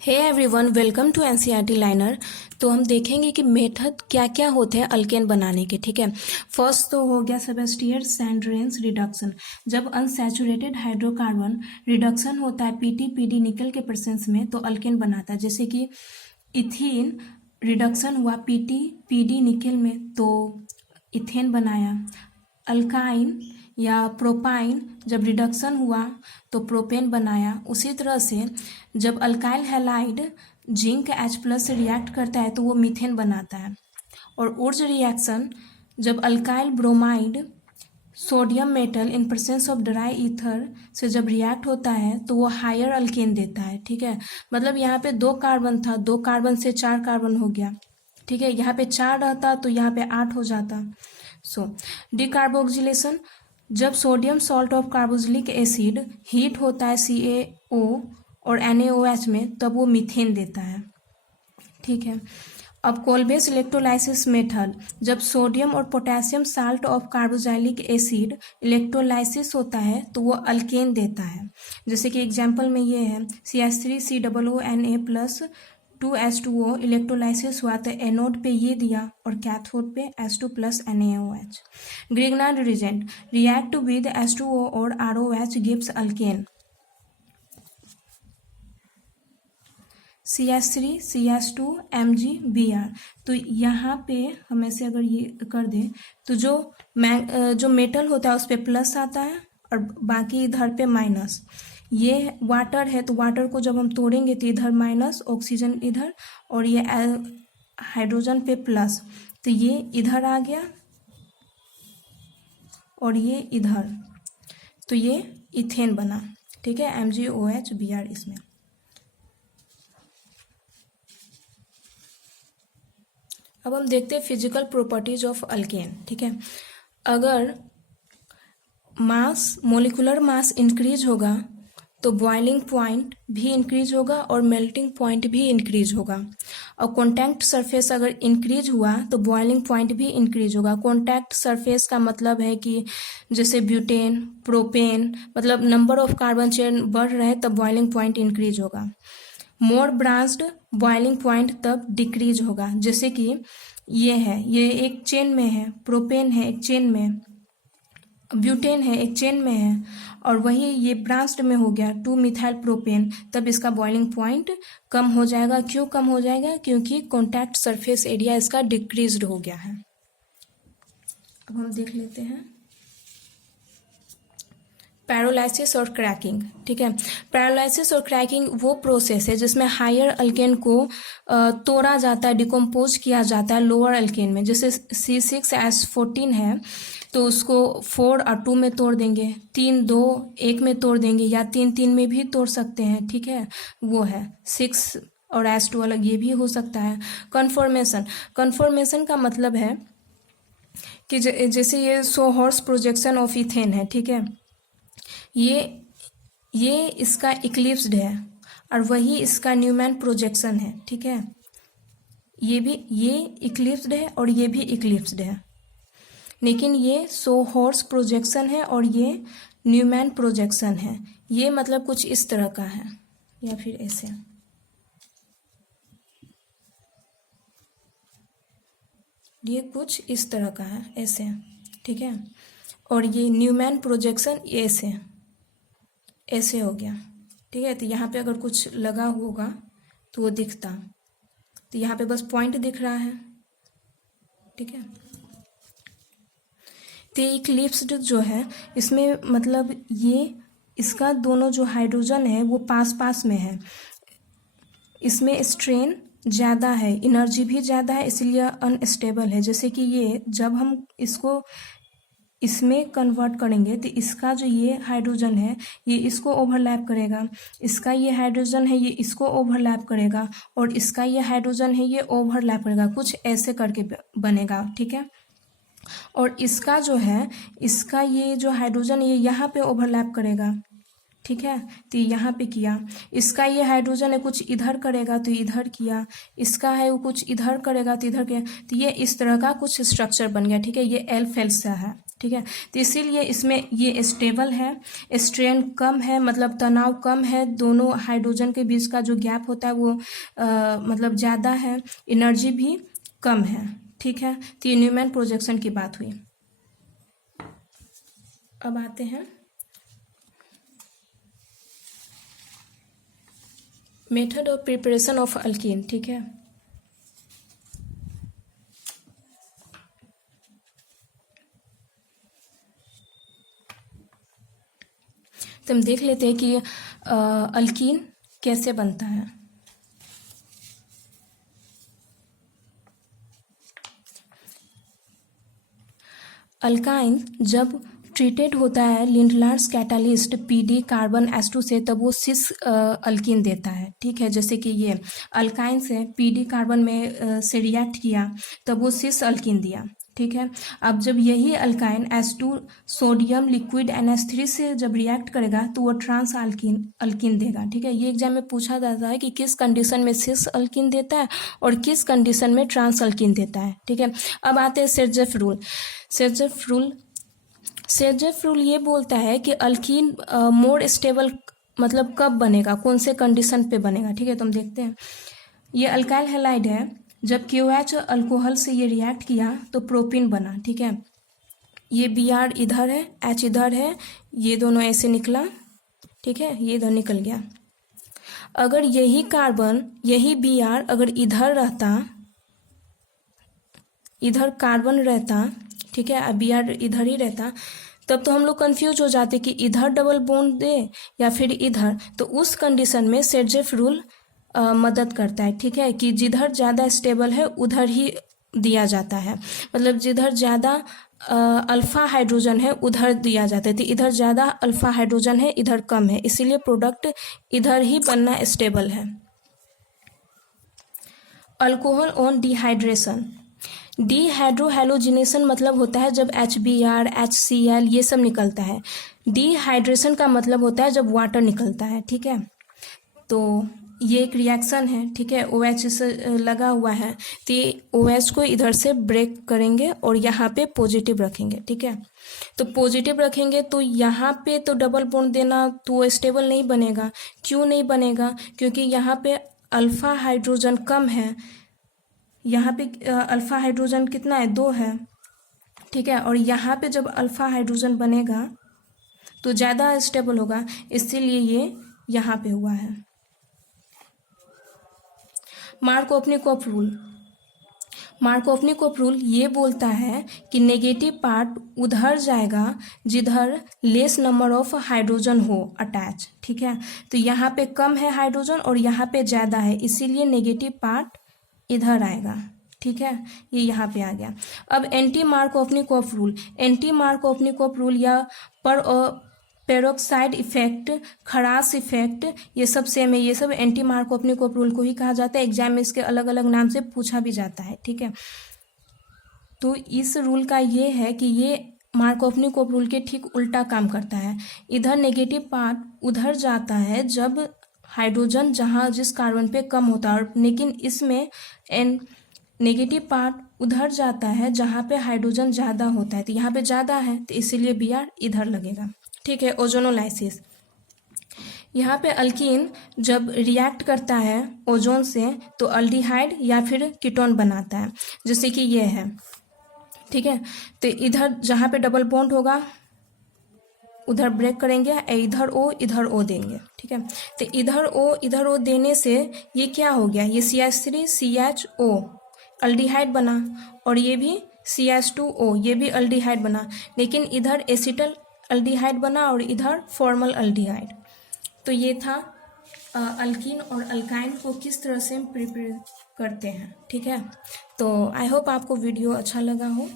Hey everyone, welcome to NCERT liner. तो हम देखेंगे कि मेथड क्या क्या होते हैं अल्केन बनाने के। ठीक है, फर्स्ट तो हो गया सेबेस्टियर-सैंडरेंस रिडक्शन। जब अनसैचुरेटेड हाइड्रोकार्बन रिडक्शन होता है पीटी पीडी निकल के प्रेजेंस में तो अल्केन बनाता है। जैसे कि इथीन रिडक्शन हुआ पीटी पीडी निकल में तो इथेन बनाया। अल्काइन या प्रोपाइन जब रिडक्शन हुआ तो प्रोपेन बनाया। उसी तरह से जब अल्काइल हैलाइड जिंक H+ से रिएक्ट करता है तो वो मीथेन बनाता है। और ऊर्ज रिएक्शन जब alkyl bromide sodium metal in presence of dry ether से जब रिएक्ट होता है तो वो हायर अल्केन देता है। ठीक है, मतलब यहाँ पे 2 कार्बन था, 2 कार्बन से 4 कार्बन हो गया। ठीक है, यहाँ पे 4 रहता तो यहाँ पे 8 हो जाता। डिकार्बोक्सिलेशन जब sodium salt of carboxylic acid heat होता है CaO और NaOH में तब वो मीथेन देता है। ठीक है, अब कोलबेस इलेक्ट्रोलाइसिस मेथड जब सोडियम और potassium salt of carboxylic acid electrolysis होता है तो वो अल्केन देता है। जैसे कि एग्जांपल में ये है CH3COONA+ 2H2O इलेक्ट्रोलाइसिस हुआ तो एनोड पे ये दिया और कैथोड पे H2+ NaOH। Grignard reagent react with H2O और ROH gives alkane. CH3 CH2 MgBr। तो यहाँ पे हम ऐसे अगर ये कर दें तो जो मेटल होता है उस पर प्लस आता है और बाकी इधर पे माइनस। ये वाटर है तो वाटर को जब हम तोड़ेंगे तो इधर माइनस, ऑक्सीजन इधर, और ये हाइड्रोजन पे प्लस, तो ये इधर आ गया और ये इधर, तो ये इथेन बना। ठीक है, MgOH Br इसमें। अब हम देखते हैं फिजिकल प्रॉपर्टीज ऑफ अल्केन। ठीक है, अगर मास मोलिकुलर मास इंक्रीज होगा तो बॉइलिंग पॉइंट भी इंक्रीज होगा और मेल्टिंग पॉइंट भी इंक्रीज होगा। और कॉन्टैक्ट सरफेस अगर इंक्रीज हुआ तो बॉइलिंग पॉइंट भी इंक्रीज होगा। कॉन्टैक्ट सरफेस का मतलब है कि जैसे ब्यूटेन, प्रोपेन, मतलब नंबर ऑफ कार्बन चेन बढ़ रहे तब बॉइलिंग पॉइंट इंक्रीज होगा। मोर ब्रांच्ड बॉइलिंग पॉइंट तब डिक्रीज होगा। जैसे कि ये है, ये एक चेन में है, प्रोपेन है एक चेन में, ब्यूटेन है एक चेन में है, और वही ये ब्रांच्ड में हो गया 2-मिथाइल प्रोपेन, तब इसका बॉइलिंग पॉइंट कम हो जाएगा। क्यों कम हो जाएगा? क्योंकि कॉन्टैक्ट सरफेस एरिया इसका डिक्रीज्ड हो गया है। अब हम देख लेते हैं पैरोलाइसिस और क्रैकिंग। ठीक है, पैरोलाइसिस और क्रैकिंग वो प्रोसेस है जिसमें हायर अल्केन को तोड़ा जाता है, डिकम्पोज किया जाता है लोअर अल्केन में। जैसे C6H14 है तो उसको 4 और 2 में तोड़ देंगे, 3 2 1 में तोड़ देंगे, या 3 3 में भी तोड़ सकते हैं। ठीक है, वो है 6 और H2 अलग, ये भी हो सकता है। कन्फॉर्मेशन का मतलब है कि जैसे ये सोहर्स प्रोजेक्शन ऑफ इथेन है। ठीक है, ये इसका इक्लिप्स्ड है और वही इसका न्यूमैन प्रोजेक्शन है। ठीक है, ये इक्लिप्स्ड है और ये भी इक्लिप्स्ड है, लेकिन ये सोहर्स प्रोजेक्शन है और ये न्यूमैन प्रोजेक्शन है। ये मतलब कुछ इस तरह का है या फिर ऐसे, ये कुछ इस तरह का है ऐसे। ठीक है, और ये न्यूमैन प्रोजेक्शन ऐसे हो गया। ठीक है, तो यहाँ पे अगर कुछ लगा होगा तो वो दिखता, तो यहाँ पे बस पॉइंट दिख रहा है। ठीक है, तो इक्लिप्स्ड जो है इसमें मतलब ये इसका दोनों जो हाइड्रोजन है वो पास पास में है, इसमें स्ट्रेन ज़्यादा है, एनर्जी भी ज़्यादा है, इसलिए अनस्टेबल है। जैसे कि ये जब हम इसको इसमें कन्वर्ट करेंगे तो इसका जो ये हाइड्रोजन है ये इसको ओवरलैप करेगा, इसका ये हाइड्रोजन है ये इसको ओवरलैप करेगा, और इसका ये हाइड्रोजन है ये ओवरलैप करेगा, कुछ ऐसे करके बनेगा। ठीक है, और इसका जो है, इसका ये जो हाइड्रोजन ये यहाँ पे ओवरलैप करेगा, ठीक है। तो यहाँ पे किया, इसका ये हाइड्रोजन है कुछ इधर करेगा तो इधर किया, इसका है वो कुछ इधर करेगा तो इधर किया, तो ये इस तरह का कुछ स्ट्रक्चर बन गया। ठीक है, ये एल्फेल्स है। ठीक है, तो इसीलिए इसमें ये स्टेबल है, स्ट्रेन कम है, मतलब तनाव कम है, दोनों हाइड्रोजन के बीच का जो गैप होता है वो मतलब ज़्यादा है, एनर्जी भी कम है। ठीक है, तो ये न्यूमैन प्रोजेक्शन की बात हुई। अब आते हैं method of preparation of alkyne. ठीक है, तो हम देख लेते हैं कि अल्कीन कैसे बनता है। अल्काइन जब ट्रीटेड होता है Lindlar's catalyst PD carbon S2 से, तब वो सिस अल्कीन देता है। ठीक है, जैसे कि ये अल्काइन से पीडी कार्बन में से रिएक्ट किया तब वो सिस अल्कीन दिया। ठीक है, अब जब यही alkyne S2 sodium liquid NH3 से जब रिएक्ट करेगा तो वो ट्रांस अल्कीन देगा। ठीक है, ये एग्जाम में पूछा जाता है कि किस कंडीशन में सिस अल्कीन देता है और किस कंडीशन में ट्रांस अल्कीन देता है। ठीक है, अब आते हैं सेरजेफ रूल। सेरजेफ रूल ये बोलता है कि अल्कीन मोर स्टेबल मतलब कब बनेगा, कौन से कंडीशन पे बनेगा। ठीक है, तो हम देखते हैं, ये अल्काइल हैलाइड है, जब KOH अल्कोहल से ये रिएक्ट किया तो प्रोपीन बना। ठीक है, ये Br इधर है, H इधर है, ये दोनों ऐसे निकला। ठीक है, ये इधर निकल गया। अगर यही कार्बन यही Br अगर इधर रहता, इधर कार्बन रहता, ठीक है, Br इधर ही रहता, तब तो हम लोग कंफ्यूज हो जाते कि इधर डबल बॉन्ड दे या फिर इधर। तो उस कंडीशन में सेरजेफ रूल मदद करता है। ठीक है, कि जिधर ज़्यादा स्टेबल है उधर ही दिया जाता है, मतलब जिधर ज़्यादा अल्फा हाइड्रोजन है उधर दिया जाता है। तो इधर ज़्यादा अल्फा हाइड्रोजन है, इधर कम है, इसीलिए प्रोडक्ट इधर ही बनना स्टेबल है। अल्कोहल ऑन डिहाइड्रेशन, डिहाइड्रोहैलोजिनेशन मतलब होता है जब HBr HCl ये सब निकलता है। डिहाइड्रेशन का मतलब होता है जब वाटर निकलता है। ठीक है, तो ये एक रिएक्शन है। ठीक है, OH से लगा हुआ है, तो ये OH को इधर से ब्रेक करेंगे और यहाँ पे पॉजिटिव रखेंगे। ठीक है, तो पॉजिटिव रखेंगे तो यहाँ पे तो डबल बॉन्ड देना तो स्टेबल नहीं बनेगा। क्यों नहीं बनेगा? क्योंकि यहाँ पे अल्फा हाइड्रोजन कम है, यहाँ पे अल्फा हाइड्रोजन कितना है, 2 है। ठीक है, और यहाँ पे जब अल्फा हाइड्रोजन बनेगा तो ज़्यादा स्टेबल होगा, इसीलिए ये यहाँ पे हुआ है। मार्कोवनिकोव रूल, मार्कोवनिकोव रूल ये बोलता है कि नेगेटिव पार्ट उधर जाएगा जिधर लेस नंबर ऑफ हाइड्रोजन हो अटैच। ठीक है, तो यहाँ पे कम है हाइड्रोजन और यहाँ पे ज़्यादा है, इसीलिए नेगेटिव पार्ट इधर आएगा। ठीक है, ये यहाँ पे आ गया। अब anti Markovnikov rule, anti Markovnikov rule या पेरोक्साइड इफेक्ट, खरास इफेक्ट, ये सब सेम है। ये सब एंटी मार्कोवनिकोव रूल को ही कहा जाता है। एग्जाम में इसके अलग अलग नाम से पूछा भी जाता है। ठीक है, तो इस रूल का ये है कि ये मार्कोवनिकोव रूल के ठीक उल्टा काम करता है। इधर नेगेटिव पार्ट उधर जाता है जब हाइड्रोजन जहाँ जिस कार्बन पे कम होता है, लेकिन इसमें नेगेटिव पार्ट उधर जाता है जहाँ पे हाइड्रोजन ज़्यादा होता है। तो यहाँ पे ज़्यादा है तो इसीलिए Br इधर लगेगा। ठीक है, ओजोनोलाइसिस, यहाँ पे अल्कीन जब रिएक्ट करता है ओजोन से तो अल्डिहाइड या फिर कीटोन बनाता है, जैसे कि ये है। ठीक है, तो इधर जहाँ पे डबल बॉन्ड होगा उधर ब्रेक करेंगे, इधर O देंगे। ठीक है, तो इधर O देने से ये क्या हो गया, ये CH3 CHO अल्डिहाइड बना, और ये भी CH2O ये भी अल्डिहाइड बना, लेकिन इधर एसिटल अल्डिहाइड बना और इधर फॉर्मल अल्डिहाइड। तो ये था अल्कीन और अल्काइन को किस तरह से हम प्रिपेयर करते हैं। ठीक है, तो आई होप आपको वीडियो अच्छा लगा हो।